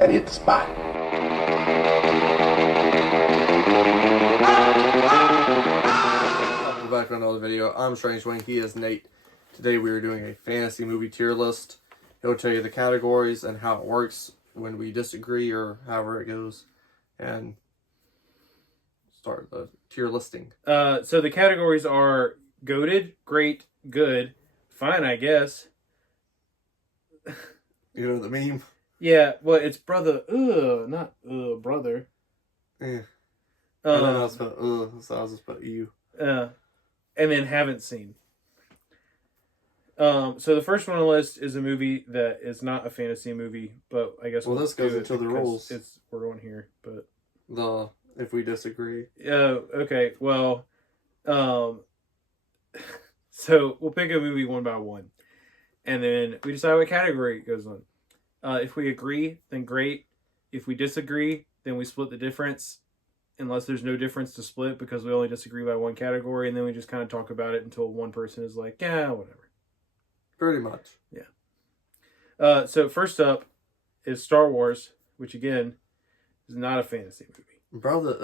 and hit the spot. Welcome back to another video. I'm Strange Wang. He is Nate. Today we are doing a fantasy movie tier list. He'll tell you the categories and how it works when we disagree or however it goes. And start the tier listing. So the categories are goated, great, good, fine, I guess. You know the meme? Yeah, well, it's brother, not brother. Yeah. I don't know how to spell so I was just put you. And then haven't seen. So the first one on the list is a movie that is not a fantasy movie, but I guess this goes into the rules. We're going here, but if we disagree. Okay, well, so we'll pick a movie one by one, and then we decide what category it goes on. If we agree, then great. If we disagree, then we split the difference, unless there's no difference to split because we only disagree by one category, and then we just kind of talk about it until one person is like, yeah, whatever. Pretty much. Yeah. So first up is Star Wars, which again is not a fantasy movie. Brother,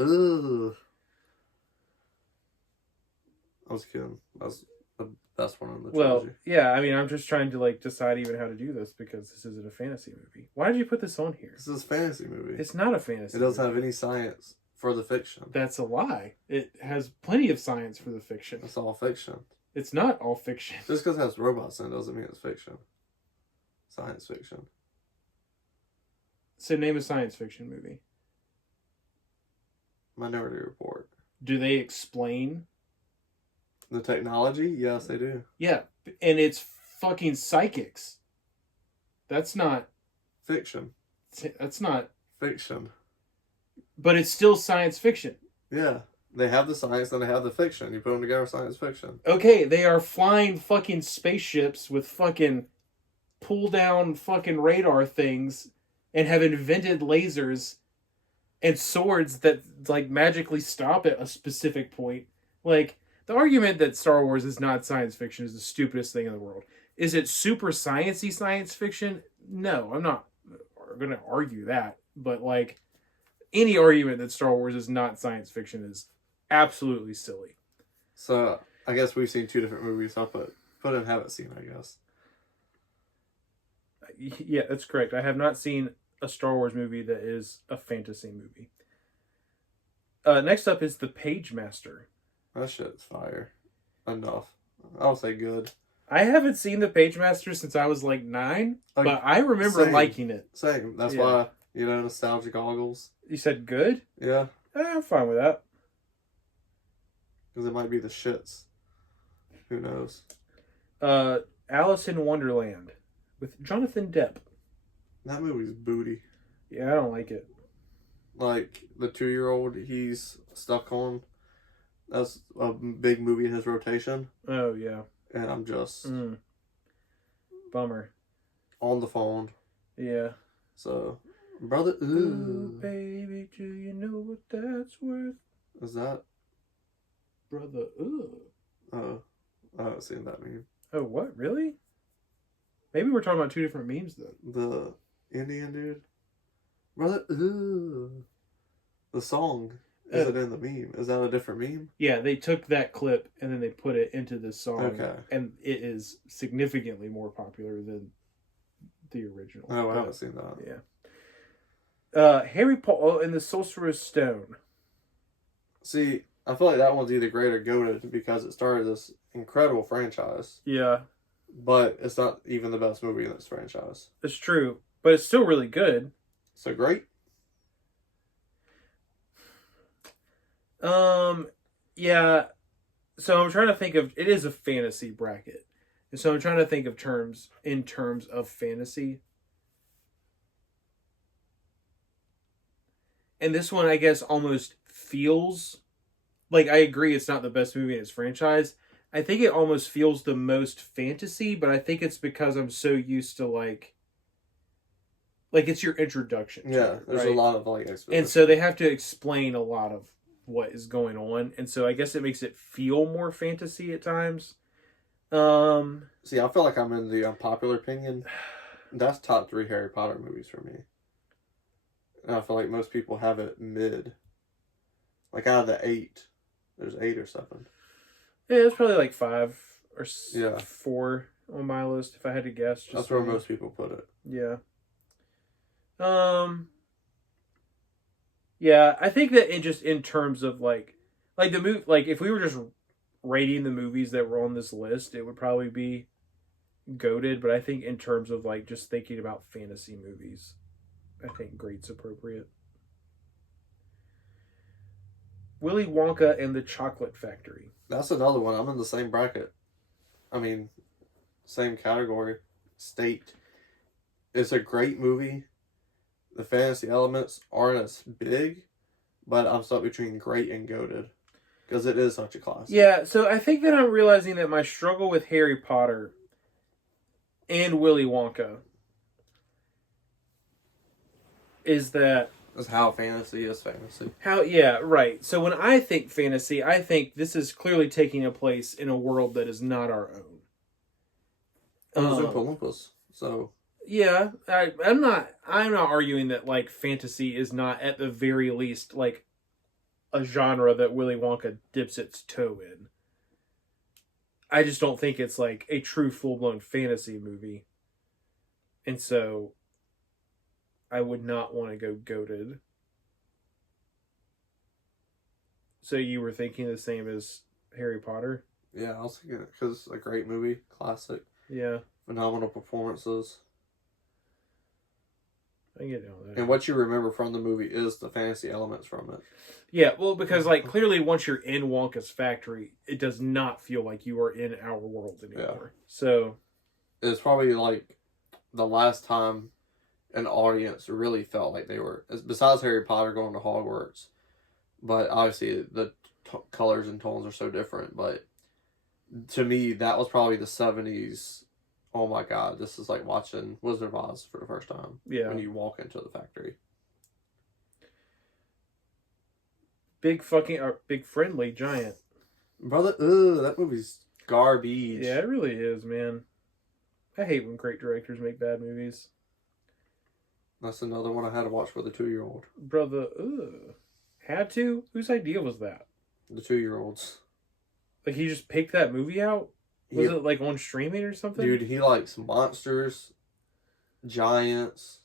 I was kidding. That's the best one on the trilogy. Well, yeah, I mean, I'm just trying to decide even how to do this because this isn't a fantasy movie. Why did you put this on here? This is a fantasy movie. It's not a fantasy. It doesn't have any science for the fiction. That's a lie. It has plenty of science for the fiction. It's all fiction. It's not all fiction. Just because it has robots in it doesn't mean it's fiction. Science fiction. So name a science fiction movie. Minority Report. Do they explain? The technology? Yes, they do. Yeah, and it's fucking psychics. That's not... Fiction. That's not... Fiction. But it's still science fiction. Yeah. They have the science and they have the fiction. You put them together, science fiction. Okay, they are flying fucking spaceships with fucking pull-down fucking radar things and have invented lasers and swords that magically stop at a specific point. The argument that Star Wars is not science fiction is the stupidest thing in the world. Is it super sciencey science fiction? No, I'm not going to argue that. But any argument that Star Wars is not science fiction is absolutely silly. So I guess we've seen two different movies. I'll put in haven't seen, I guess. Yeah, that's correct. I have not seen a Star Wars movie that is a fantasy movie. Next up is The Page Master. That shit's fire. Enough. I'll say good. I haven't seen The Page Master since I was 9, but I remember liking it. Same. That's why, nostalgia goggles. You said good? Yeah. I'm fine with that. Because it might be the shits. Who knows? Alice in Wonderland with Jonathan Depp. That movie's booty. Yeah, I don't like it. The 2-year-old he's stuck on. That's a big movie in his rotation. Oh, yeah. And I'm just... Bummer. On the phone. Yeah. So, brother... Ooh, baby, do you know what that's worth? Is that... Brother, ooh. Oh, I haven't seen that meme. Oh, what? Really? Maybe we're talking about two different memes, then. The Indian dude? Brother, ooh. The song. Is it in the meme? Is that a different meme? Yeah, they took that clip and then they put it into this song. Okay. And it is significantly more popular than the original. Oh, I haven't seen that. Yeah. Harry Potter and the Sorcerer's Stone. See, I feel like that one's either great or goated because it started this incredible franchise. Yeah. But it's not even the best movie in this franchise. It's true. But it's still really good. So great? Yeah. So I'm trying to think of... It is a fantasy bracket. And so I'm trying to think of terms of fantasy. And this one, I guess, almost feels... I agree it's not the best movie in its franchise. I think it almost feels the most fantasy, but I think it's because I'm so used to, it's your introduction. Yeah, there's a lot of, exposition. And so they have to explain a lot of what is going on. And so I guess it makes it feel more fantasy at times. See, I feel like I'm in the unpopular opinion. That's top 3 Harry Potter movies for me. And I feel like most people have it mid. Like out of the 8, there's 8 or 7. Yeah, it's probably like 5 or Yeah. 4 on my list if I had to guess. That's where most people put it. Yeah. Yeah, I think that in terms of like the movie, like if we were just rating the movies that were on this list, it would probably be goated. But I think in terms of like just thinking about fantasy movies, I think great's appropriate. Willy Wonka and the Chocolate Factory. That's another one. I'm in the same bracket. I mean, same category. State. It's a great movie. The fantasy elements aren't as big, but I'm stuck between great and goated. Because it is such a classic. Yeah, so I think that I'm realizing that my struggle with Harry Potter and Willy Wonka is that... That's how fantasy is fantasy. Yeah, right. So when I think fantasy, I think this is clearly taking a place in a world that is not our own. It was Oompa Loompas, so... Yeah, I'm not arguing that, like, fantasy is not, at the very least, like, a genre that Willy Wonka dips its toe in. I just don't think it's, like, a true full-blown fantasy movie. And so, I would not want to go goated. So you were thinking the same as Harry Potter? Yeah, I was thinking, because it's a great movie, classic. Yeah. Phenomenal performances. I get all that. And what you remember from the movie is the fantasy elements from it. Yeah, well, because, like, clearly once you're in Wonka's factory, it does not feel like you are in our world anymore. Yeah. So... It's probably, like, the last time an audience really felt like they were... Besides Harry Potter going to Hogwarts. But, obviously, the colors and tones are so different. But, to me, that was probably the 70s... Oh my god, this is like watching Wizard of Oz for the first time. Yeah. When you walk into the factory. Big friendly giant. Brother, that movie's garbage. Yeah, it really is, man. I hate when great directors make bad movies. That's another one I had to watch with a 2-year-old. Brother, had to? Whose idea was that? The 2-year-old's. Like, he just picked that movie out? Was it, like, on streaming or something? Dude, he likes monsters, giants,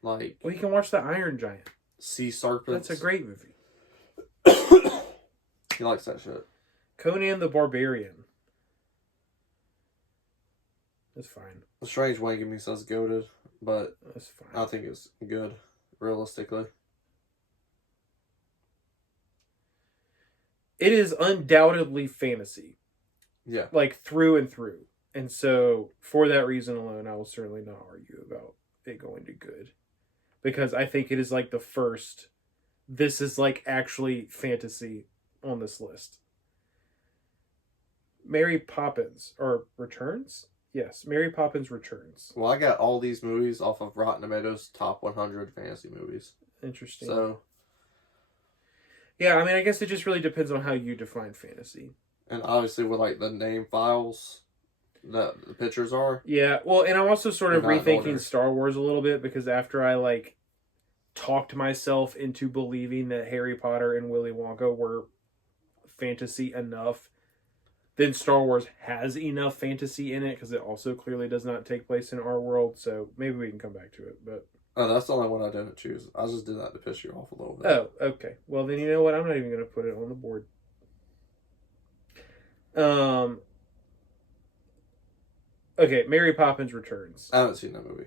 like... Well, you can watch The Iron Giant. Sea serpents. That's a great movie. He likes that shit. Conan the Barbarian. That's fine. The Strange Wang in me says goated, but... That's fine. I think it's good, realistically. It is undoubtedly fantasy. Yeah. Like, through and through. And so, for that reason alone, I will certainly not argue about it going to good. Because I think it is, like, the first... This is, like, actually fantasy on this list. Mary Poppins. Or Returns? Yes, Mary Poppins Returns. Well, I got all these movies off of Rotten Tomatoes top 100 fantasy movies. Interesting. So... Yeah, I mean, I guess it just really depends on how you define fantasy. And obviously with, like, the name files that the pictures are. Yeah, well, and I'm also sort of rethinking Star Wars a little bit, because after I, like, talked myself into believing that Harry Potter and Willy Wonka were fantasy enough, then Star Wars has enough fantasy in it, because it also clearly does not take place in our world, so maybe we can come back to it, but... Oh, that's the only one I didn't choose. I just did that to piss you off a little bit. Oh, okay. Well, then you know what? I'm not even going to put it on the board. Okay, Mary Poppins Returns. I haven't seen that movie.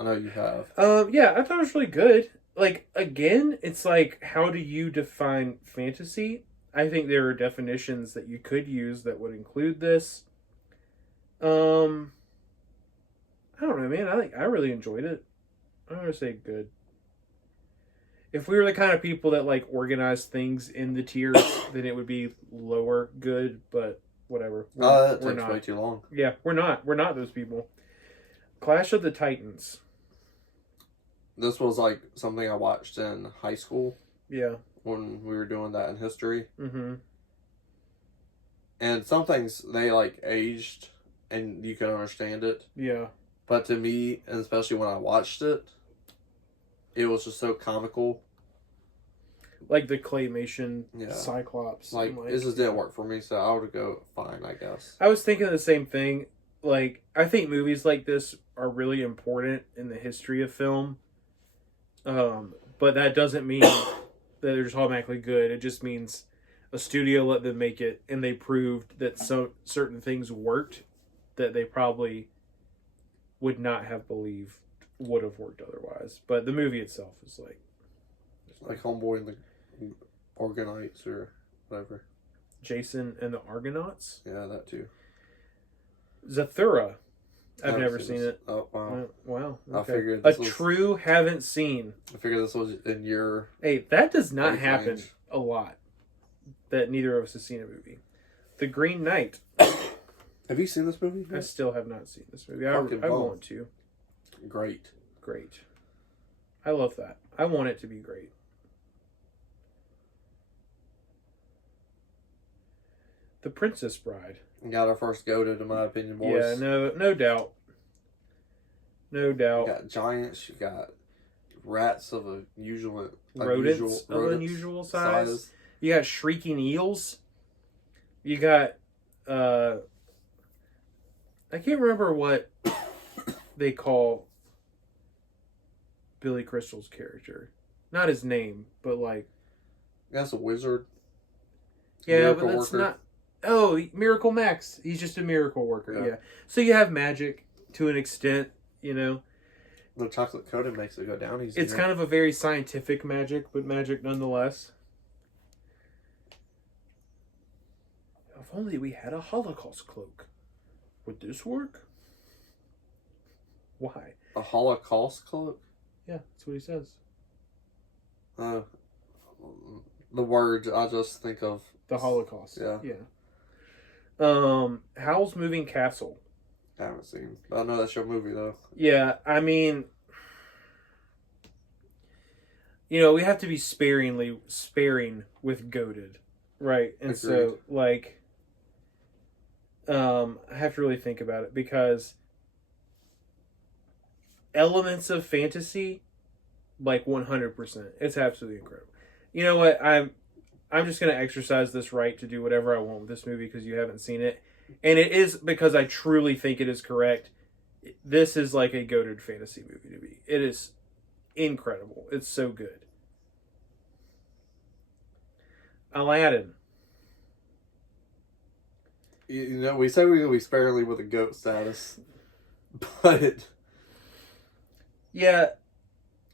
I know you have. Yeah, I thought it was really good. Like, again, it's like, how do you define fantasy? I think there are definitions that you could use that would include this. I don't know, man. I really enjoyed it. I'm gonna say good. If we were the kind of people that, like, organize things in the tiers, then it would be lower good, but whatever. That takes way too long. Yeah, we're not. We're not those people. Clash of the Titans. This was, like, something I watched in high school. Yeah. When we were doing that in history. Mm-hmm. And some things, they, like, aged, and you can understand it. Yeah. But to me, and especially when I watched it, it was just so comical. Like the claymation Yeah. Cyclops. Like, and, this just didn't work for me, so I would go fine, I guess. I was thinking the same thing. Like, I think movies like this are really important in the history of film. But that doesn't mean that they're just automatically good. It just means a studio let them make it, and they proved that certain things worked that they probably would not have believed would have worked otherwise. But the movie itself is like Homeboy and the Organites or whatever. Jason and the Argonauts. Yeah, that too. Zathura. I I've haven't never seen seen this. it. Oh, wow. Wow. I Okay. figured A this was- true haven't seen. I figured this was in your... Hey, that does not Range. happen a lot. That neither of us has seen a movie. The Green Knight. Have you seen this movie? I still have not seen this movie. I Fucking bomb. want to. Great. Great. I love that. I want it to be great. The Princess Bride. Got our first goated, in my opinion, boys. Yeah, no doubt. No You doubt. got giants, you got rats of a Rodents of unusual size. You got shrieking eels. You got I can't remember what they call Billy Crystal's character. Not his name, but like That's a wizard. yeah, Miracle but that's worker. not. Oh, Miracle Max. He's just a miracle worker. Yeah. Yeah. So you have magic to an extent, you know. The chocolate coating makes it go down easier. It's kind of a very scientific magic, but magic nonetheless. If only we had a Holocaust cloak. Would this work? Why? a Holocaust cloak. Yeah, that's what he says. The words I just think of. The Holocaust. Yeah. Yeah. Howl's Moving Castle. I haven't seen. But I know that's your movie though. Yeah, I mean, you know, we have to be sparing with goated, right? And Agreed. so, like, I have to really think about it because elements of fantasy, like 100%, it's absolutely incredible. You know what? I'm just gonna exercise this right to do whatever I want with this movie because you haven't seen it. And it is because I truly think it is correct. This is like a goated fantasy movie to me. It is incredible. It's so good. Aladdin. You know, we say we're going to be sparingly with a goat status. But Yeah.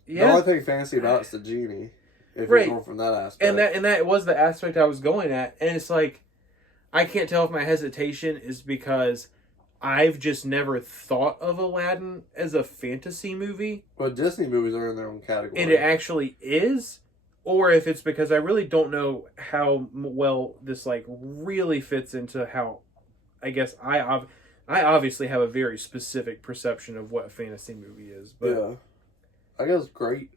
the only thing fancy about it's the genie. If Right. you're going from that aspect. And that was the aspect I was going at. And it's like, I can't tell if my hesitation is because I've just never thought of Aladdin as a fantasy movie. But Disney movies are in their own category. And it actually is, or if it's because I really don't know how well this like really fits into how, I guess I obviously have a very specific perception of what a fantasy movie is, but yeah. I guess great.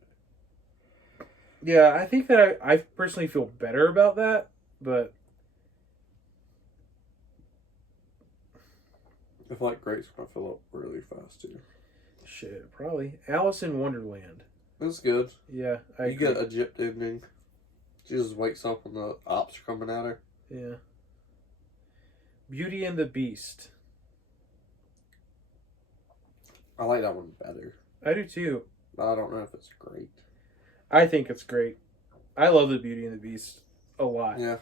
yeah, I think that I personally feel better about that, but I feel like great's going to fill up really fast too. shit, probably Alice in Wonderland. It's good. Yeah, I You agree. get a gypped ending. She just wakes up when the ops are coming at her. Yeah. Beauty and the Beast. I like that one better. I do too. But I don't know if it's great. I think it's great. I love the Beauty and the Beast a lot. Yeah.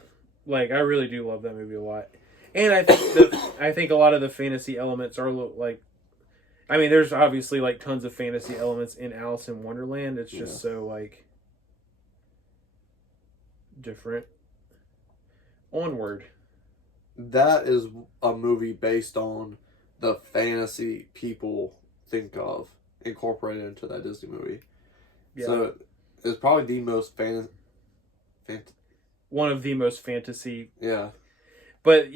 Like I really do love that movie a lot. And I think a lot of the fantasy elements are like, I mean, there's obviously like tons of fantasy elements in Alice in Wonderland. It's just so like different. Onward. That is a movie based on the fantasy people think of incorporated into that Disney movie. Yeah. So it's probably the most One of the most fantasy. yeah. But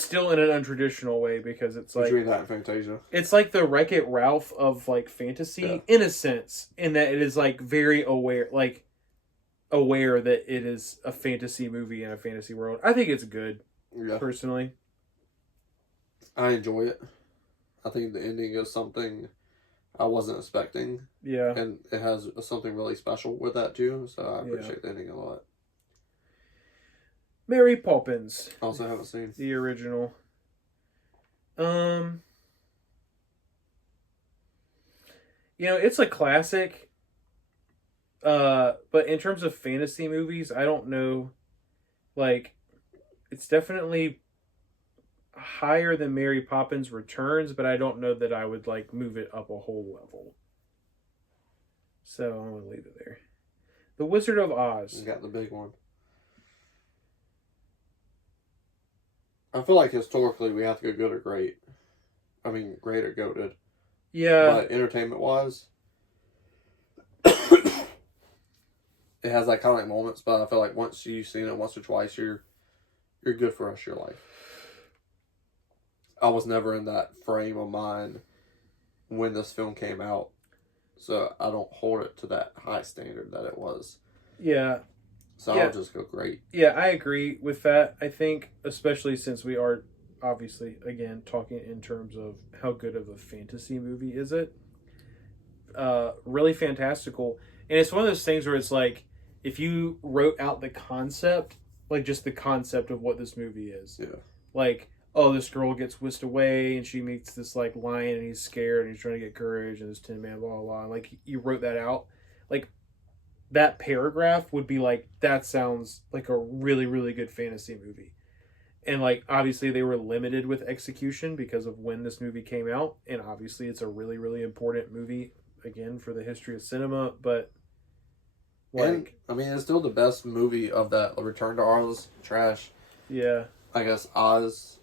still in an untraditional way because it's like Between that and Fantasia. it's like the Wreck-It Ralph of like fantasy in a sense, in that it is like very aware that it is a fantasy movie in a fantasy world. I think it's good, personally. I enjoy it. I think the ending is something I wasn't expecting. Yeah. And it has something really special with that too, so I appreciate the ending a lot. Mary Poppins. Also haven't seen the original. It's a classic. But in terms of fantasy movies, I don't know. Like, it's definitely higher than Mary Poppins Returns, but I don't know that I would like move it up a whole level. So I'm gonna leave it there. The Wizard of Oz. You got the big one. I feel like historically we have to go good or great. I mean, great or goated. Yeah. But entertainment wise, it has iconic moments. But I feel like once you've seen it once or twice, you're good for the rest of your life. I was never in that frame of mind when this film came out, so I don't hold it to that high standard that it was. Yeah. So I'll just go great. Yeah, I agree with that. I think, especially since we are obviously, again, talking in terms of how good of a fantasy movie is it. Really fantastical. And it's one of those things where it's like, if you wrote out the concept, like just the concept of what this movie is. Yeah. Like, oh, this girl gets whisked away and she meets this like lion and he's scared and he's trying to get courage and this tin man, blah, blah, blah. And, like, you wrote that out. Like, that paragraph would be like, that sounds like a really, really good fantasy movie. And like, obviously they were limited with execution because of when this movie came out. And obviously it's a really, really important movie, again, for the history of cinema. But like, and, I mean, it's still the best movie of that. Return to Oz, trash. Yeah. I guess Oz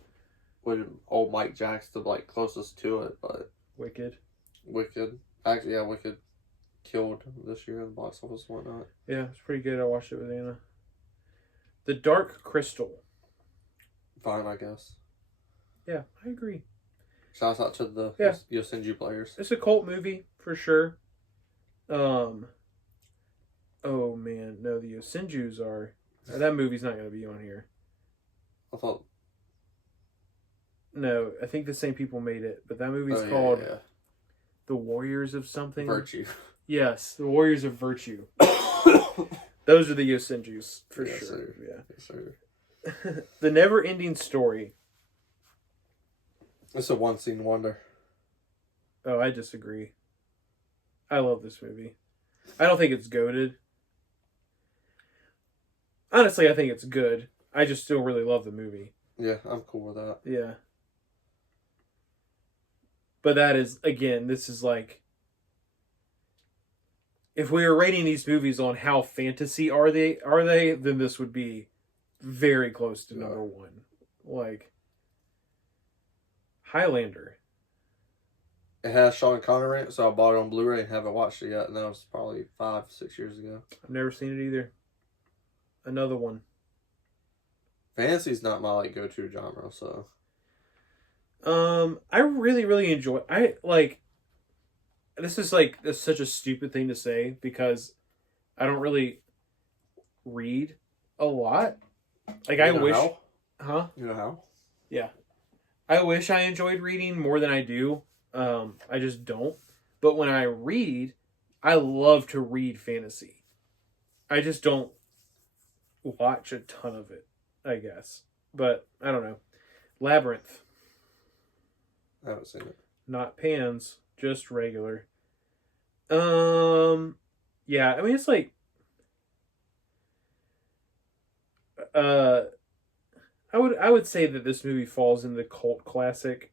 with old Mike Jackson, like, closest to it, but Wicked. Actually, yeah, Wicked killed this year in the box office and whatnot. Yeah, it's pretty good. I watched it with Anna. The Dark Crystal. Fine, I guess. Yeah, I agree. Shouts out to the Yosenju players. It's a cult movie for sure. Oh man, no, the Yosenjus are. That movie's not going to be on here. I thought. No, I think the same people made it, but that movie's called yeah. The Warriors of something. Virtue. Yes, The Warriors of Virtue. Those are the Yosenjus for sure. Sir. Yeah. Yes, sir. The Never-Ending Story. It's a one-scene wonder. Oh, I disagree. I love this movie. I don't think it's goated. Honestly, I think it's good. I just still really love the movie. Yeah, I'm cool with that. Yeah. But that is, again, this is like, if we were rating these movies on how fantasy are they, then this would be very close to number one. Like, Highlander. It has Sean Connery in it, so I bought it on Blu-ray and haven't watched it yet, and that was probably 5-6 years ago. I've never seen it either. Another one. Fantasy's not my like go-to genre, so. I really, really enjoy. This is like such a stupid thing to say because I don't really read a lot. Like, I wish, how? You know how? Yeah, I wish I enjoyed reading more than I do. I just don't. But when I read, I love to read fantasy. I just don't watch a ton of it, I guess. But I don't know. Labyrinth. I haven't seen it. Not Pans, just regular. Yeah, I mean, it's like, I would say that this movie falls in the cult classic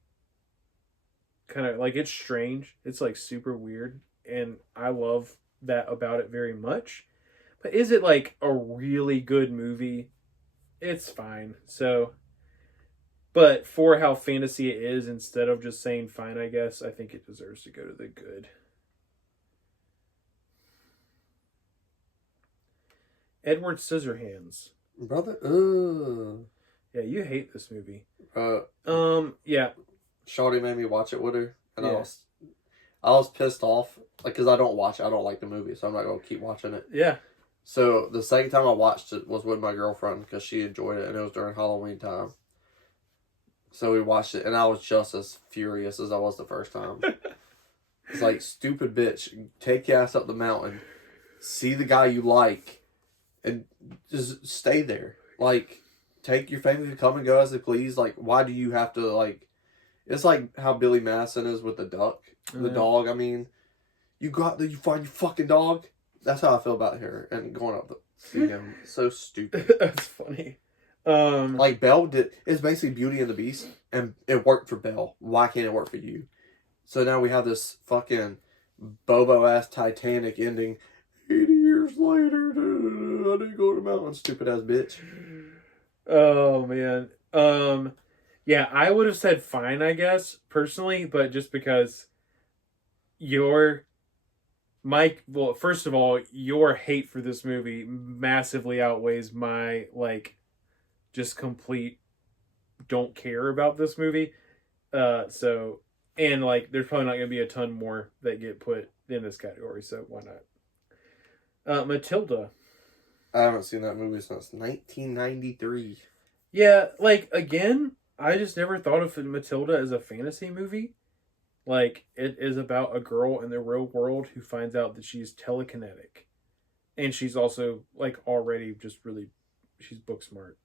kind of, like, it's strange. It's like super weird, and I love that about it very much. But is it like a really good movie? It's fine. So, but for how fantasy it is, instead of just saying fine, I guess, I think it deserves to go to the good. Edward Scissorhands. Brother, Yeah, you hate this movie. Yeah. Shawty made me watch it with her, and I was pissed off, like, because I don't watch it. I don't like the movie, so I'm not going to keep watching it. Yeah. So, the second time I watched it was with my girlfriend, because she enjoyed it, and it was during Halloween time. So, we watched it, and I was just as furious as I was the first time. It's like, stupid bitch, take your ass up the mountain, see the guy you like, and just stay there. Like, take your family to come and go as they please. Like, why do you have to, like... It's like how Billy Madison is with the duck. The dog, I mean... You go out there, you find your fucking dog. That's how I feel about her. And going up to see him. So stupid. That's funny. Like, Belle did... It's basically Beauty and the Beast. And it worked for Belle. Why can't it work for you? So now we have this fucking Bobo-ass Titanic ending. 80 years later, I didn't go to the mountain, stupid ass bitch. Oh, man. Yeah, I would have said fine, I guess, personally, but just because well, first of all, your hate for this movie massively outweighs my, like, just complete don't care about this movie. And, like, there's probably not going to be a ton more that get put in this category, so why not? Matilda. I haven't seen that movie since 1993. Yeah, like, again, I just never thought of Matilda as a fantasy movie. Like, it is about a girl in the real world who finds out that she's telekinetic. And she's also, like, already just really, she's book smart.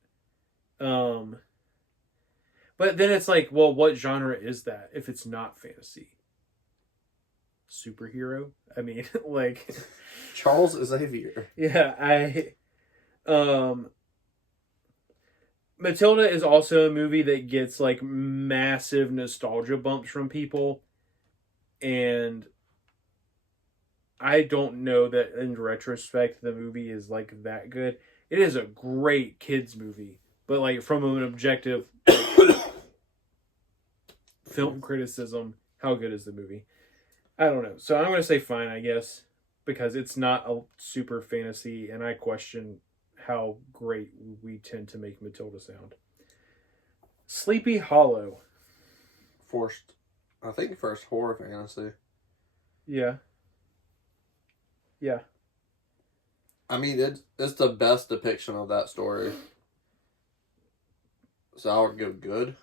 But then it's like, well, what genre is that if it's not fantasy? Superhero? I mean, like... Charles Xavier. Yeah, Matilda is also a movie that gets, like, massive nostalgia bumps from people. And I don't know that in retrospect the movie is, like, that good. It is a great kids movie. But, like, from an objective film criticism, how good is the movie? I don't know. So I'm going to say fine, I guess. Because it's not a super fantasy, and I question how great we tend to make Matilda sound. Sleepy Hollow. I think first horror fantasy. Yeah. Yeah. I mean, it's the best depiction of that story. So I would give good.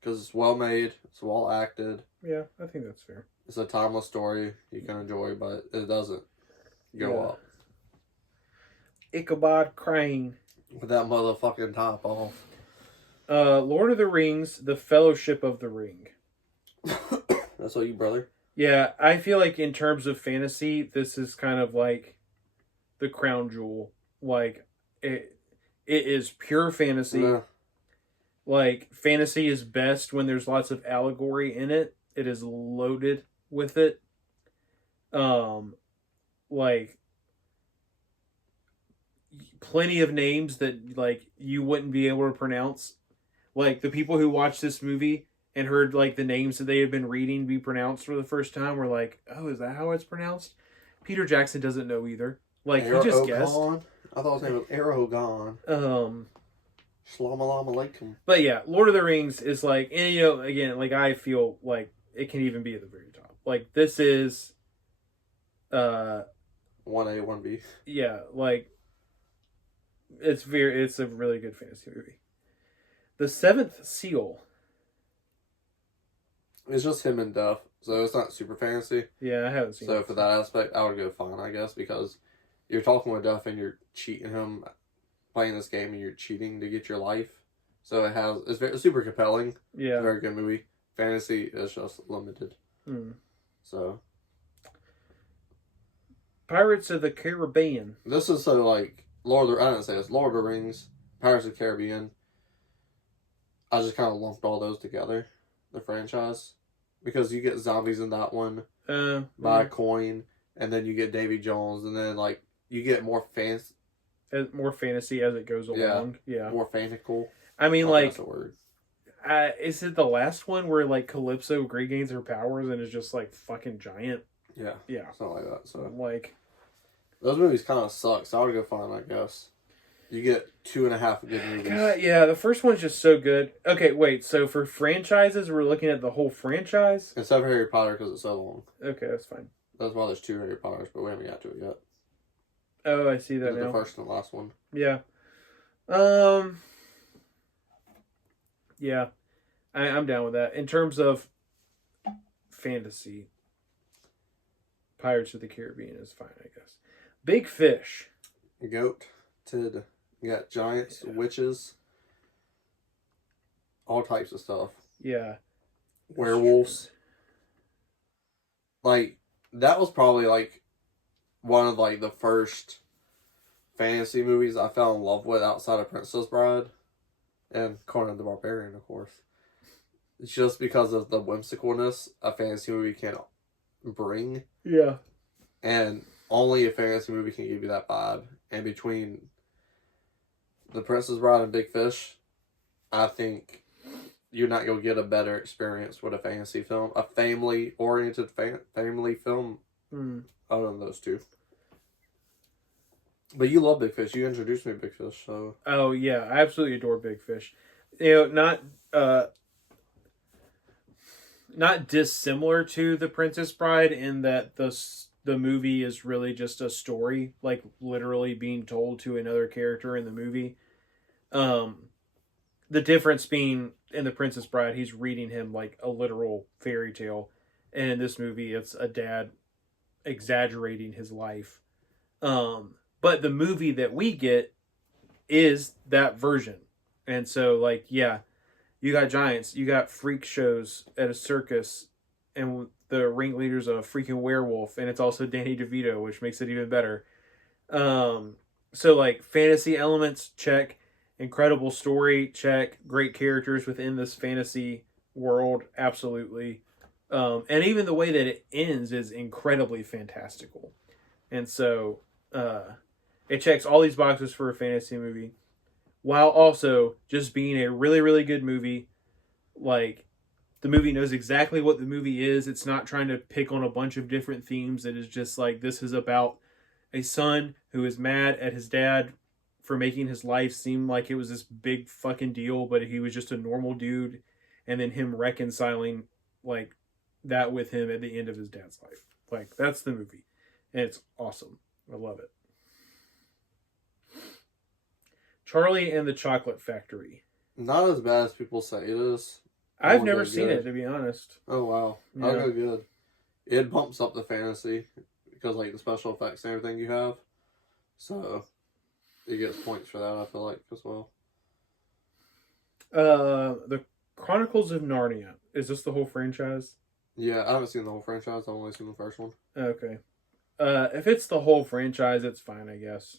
Because it's well made, it's well acted. Yeah, I think that's fair. It's a timeless story you can enjoy, but it doesn't go up. Ichabod Crane. With that motherfucking top off. Lord of the Rings, The Fellowship of the Ring. That's what you, brother? Yeah, I feel like in terms of fantasy, this is kind of like the crown jewel. Like, it is pure fantasy. Yeah. Like, fantasy is best when there's lots of allegory in it. It is loaded with it. Like, plenty of names that, like, you wouldn't be able to pronounce. Like, the people who watched this movie and heard, like, the names that they had been reading be pronounced for the first time were like, oh, is that how it's pronounced? Peter Jackson doesn't know either. Like, he just guessed. I thought his name was Aragon. Shalom alaikum. But yeah, Lord of the Rings is like, and you know, again, like, I feel like it can even be at the very top. Like, this is 1A, 1B. Yeah, like, it's a really good fantasy movie. The Seventh Seal. It's just him and Duff, so it's not super fantasy. Yeah, I haven't seen it. So for that aspect, I would go fine, I guess, because you're talking with Duff and you're cheating him, playing this game, and you're cheating to get your life. So it's super compelling. Yeah. It's a very good movie. Fantasy is just limited. Hmm. So. Pirates of the Caribbean. This is so like, I didn't say it's Lord of the Rings, Pirates of the Caribbean. I just kind of lumped all those together, the franchise. Because you get zombies in that one, buy a coin, and then you get Davy Jones, and then, like, you get more fantasy as it goes along. Yeah. More fanical. I mean, like, that's a word. Is it the last one where, like, Calypso regains her powers and is just, like, fucking giant? Yeah. Yeah. Something like that. So, like, those movies kind of suck, so I would go fine, I guess. You get 2.5 good movies. God, yeah, the first one's just so good. Okay, wait, so for franchises, we're looking at the whole franchise? Except for Harry Potter, because it's so long. Okay, that's fine. That's why there's 2 Harry Potters, but we haven't got to it yet. Oh, I see that now. The first and the last one. Yeah. Yeah. I'm down with that. In terms of fantasy, Pirates of the Caribbean is fine, I guess. Big Fish. Goat. Tid. You got giants, witches, all types of stuff. Yeah. Werewolves. Like, that was probably, like, one of, like, the first fantasy movies I fell in love with outside of Princess Bride. And Conan the Barbarian, of course. It's just because of the whimsicalness a fantasy movie can bring. Yeah. And only a fantasy movie can give you that vibe. And between The Princess Bride and Big Fish, I think you're not going to get a better experience with a fantasy film. A family-oriented family film other than those two. But you love Big Fish. You introduced me to Big Fish, so... Oh, yeah. I absolutely adore Big Fish. You know, not dissimilar to The Princess Bride in that the movie is really just a story, like literally being told to another character in the movie. The difference being in The Princess Bride, he's reading him like a literal fairy tale. And in this movie, it's a dad exaggerating his life. But the movie that we get is that version. And so, like, yeah, you got giants, you got freak shows at a circus, and the ringleader's a freaking werewolf, and it's also Danny DeVito, which makes it even better. So, like, fantasy elements, check. Incredible story, check. Great characters within this fantasy world, absolutely. And even the way that it ends is incredibly fantastical. And so, it checks all these boxes for a fantasy movie, while also just being a really, really good movie. Like, the movie knows exactly what the movie is. It's not trying to pick on a bunch of different themes. It is just like, this is about a son who is mad at his dad for making his life seem like it was this big fucking deal, but he was just a normal dude, and then him reconciling like that with him at the end of his dad's life. Like, that's the movie, and it's awesome. I love it. Charlie and the Chocolate Factory. Not as bad as people say it is. I've never seen it, to be honest. Oh, wow. Yeah. I'll go good. It bumps up the fantasy because, like, the special effects and everything you have. So, it gets points for that, I feel like, as well. The Chronicles of Narnia. Is this the whole franchise? Yeah, I haven't seen the whole franchise. I've only seen the first one. Okay. If it's the whole franchise, it's fine, I guess.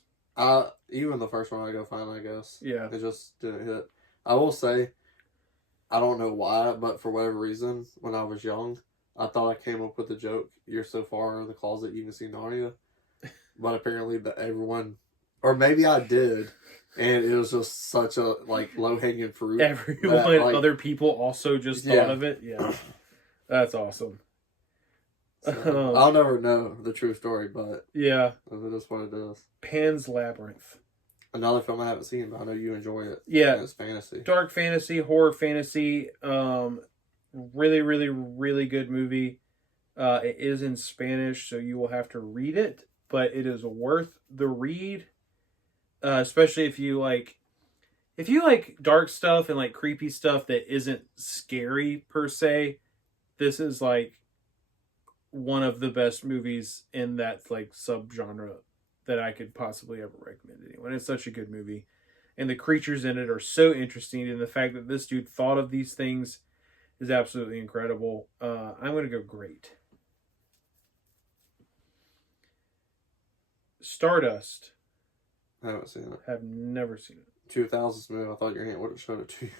Even the first one I go fine, I guess. Yeah. It just didn't hit. I will say, I don't know why, but for whatever reason, when I was young, I thought I came up with the joke, "You're so far in the closet you can see Narnia." But apparently everyone, or maybe I did, and it was just such a, like, low-hanging fruit. Everyone, that, like, other people also just thought of it. Yeah. That's awesome. So, I'll never know the true story, but yeah, it is what it is. Pan's Labyrinth. Another film I haven't seen, but I know you enjoy it. Yeah. And it's fantasy. Dark fantasy, horror fantasy. Really, really, really good movie. It is in Spanish, so you will have to read it, but it is worth the read. Especially if you like dark stuff and like creepy stuff that isn't scary per se. This is like one of the best movies in that like subgenre that I could possibly ever recommend to anyone. It's such a good movie. And the creatures in it are so interesting, and the fact that this dude thought of these things is absolutely incredible. I'm going to go great. Stardust. I haven't seen it. Have never seen it. 2000s movie. I thought your aunt would have showed it to you.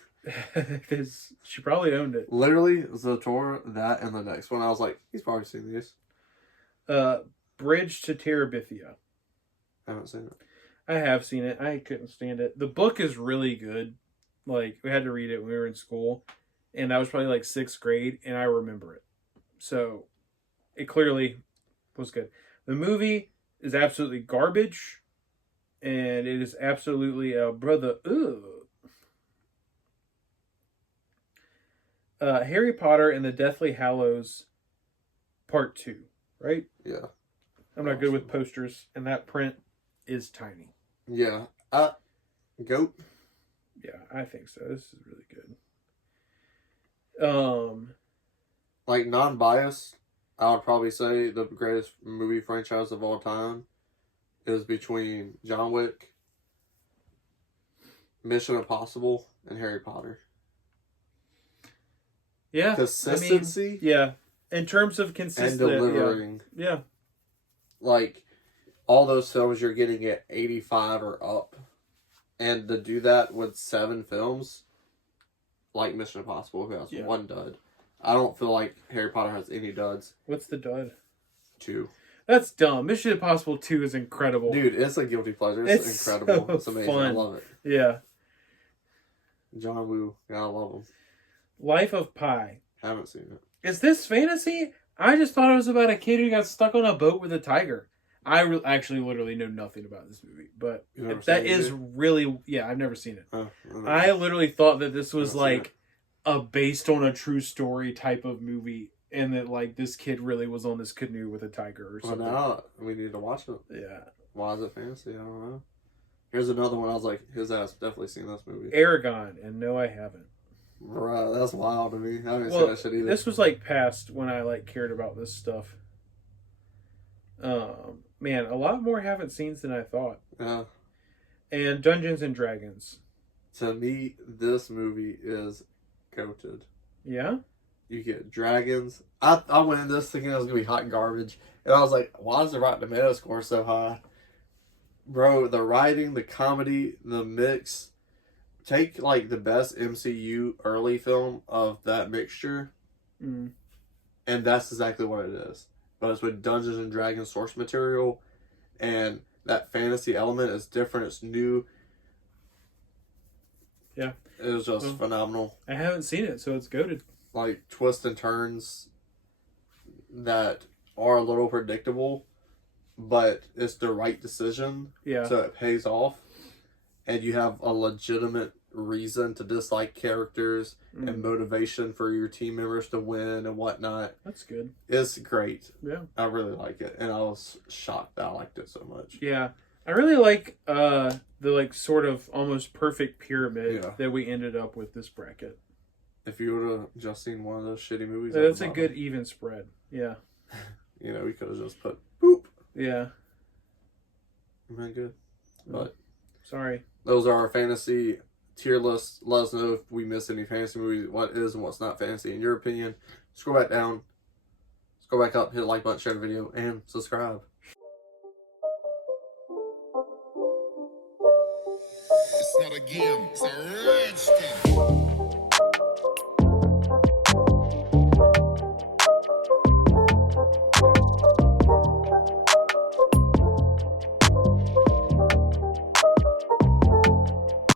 She probably owned it. Literally, Zatora, that, and the next one. I was like, he's probably seen these. Bridge to Terabithia. I haven't seen it. I have seen it. I couldn't stand it. The book is really good. Like, we had to read it when we were in school. And that was probably like 6th grade, and I remember it. So, it clearly was good. The movie is absolutely garbage. And it is absolutely a brother. Ugh. Harry Potter and the Deathly Hallows Part 2, right? Yeah. I'm not good with posters, and that print is tiny. Yeah. Goat? Yeah, I think so. This is really good. Like, non-biased, I would probably say the greatest movie franchise of all time is between John Wick, Mission Impossible, and Harry Potter. Yeah. Consistency. Yeah. In terms of And consistency. delivering. Yeah. Like, all those films you're getting at 85 or up. And to do that with 7 films, like Mission Impossible, who has one dud. I don't feel like Harry Potter has any duds. What's the dud? 2. That's dumb. Mission Impossible 2 is incredible. Dude, it's a guilty pleasure. It's incredible. So it's amazing. fun. I love it. Yeah. John Woo. Gotta love him. Life of Pi. Haven't seen it. Is this fantasy? I just thought it was about a kid who got stuck on a boat with a tiger. I actually literally know nothing about this movie, but that is really... Yeah, I've never seen it. I literally thought that this was like a based on a true story type of movie, and that like this kid really was on this canoe with a tiger or something. Well, now we need to watch it. Yeah. Why is it fantasy? I don't know. Here's another one. I was like, his ass definitely seen this movie. Aragon, and no, I haven't. Right, that's wild to me. I haven't seen that shit either. This was like past when I like cared about this stuff. Man, a lot more haven't seen than I thought. Yeah. And Dungeons and Dragons. To me, this movie is goated. Yeah? You get dragons. I went in this thinking it was going to be hot garbage. And I was like, why is the Rotten Tomato score so high? Bro, the writing, the comedy, the mix. Take, like, the best MCU early film of that mixture. Mm. And that's exactly what it is. But it's with Dungeons and Dragons source material. And that fantasy element is different. It's new. Yeah. It was just phenomenal. I haven't seen it, so it's goated. Like, twists and turns that are a little predictable, but it's the right decision. Yeah. So it pays off. And you have a legitimate reason to dislike characters and motivation for your team members to win and whatnot. That's good. It's great. Yeah. I really like it. And I was shocked that I liked it so much. Yeah. I really like the like sort of almost perfect pyramid that we ended up with this bracket. If you would have just seen one of those shitty movies. That's a good even spread. Yeah. You know, we could have just put boop. Yeah. Not good. But sorry. Those are our fantasy tier lists. Let us know if we missed any fantasy movies, what is and what's not fantasy in your opinion. Scroll back down. Scroll back up, hit the like button, share the video, and subscribe. It's not a game, it's a rich thing.